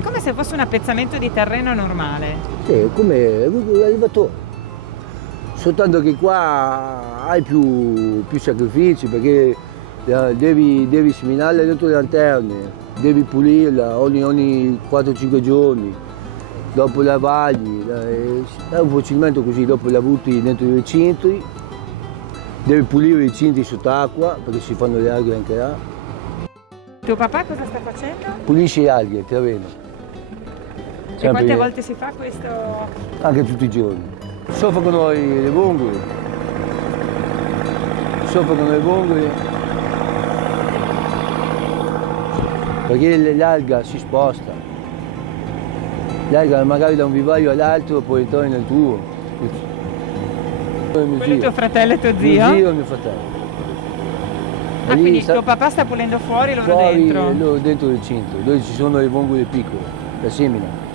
È come se fosse un appezzamento di terreno normale. Sì, è come l'allevatore. Soltanto che qua hai più sacrifici perché devi seminarla dentro le lanterne, devi pulirla ogni 4-5 giorni, dopo la lavagli, è un procedimento così, dopo la butti dentro i recintri, devi pulire i recintri sott'acqua perché si fanno le alghe anche là. Tuo papà cosa sta facendo? Pulisci le alghe, il terreno. E quante volte si fa questo? Anche tutti i giorni. Soffocano le vongole. Soffocano le vongole. Perché l'alga si sposta. L'alga magari da un vivaio all'altro poi entrare nel tuo. Quello è tuo fratello e tuo zio? Mio zio e mio fratello. Ah, quindi tuo papà sta pulendo fuori e loro dentro? Loro dentro il centro, dove ci sono le vongole piccole, la semina.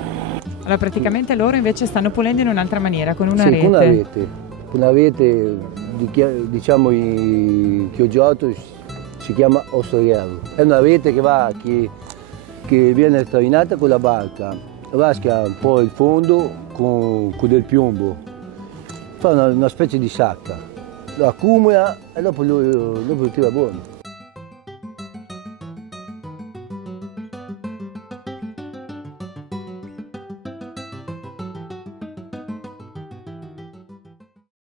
Allora praticamente loro invece stanno pulendo in un'altra maniera, con una rete. Con una rete. Con una rete, diciamo in chioggiotto si chiama ostoriello. È una rete che viene trainata con la barca, raschia un po' il fondo con del piombo, fa una specie di sacca, lo accumula e dopo lo tira buono.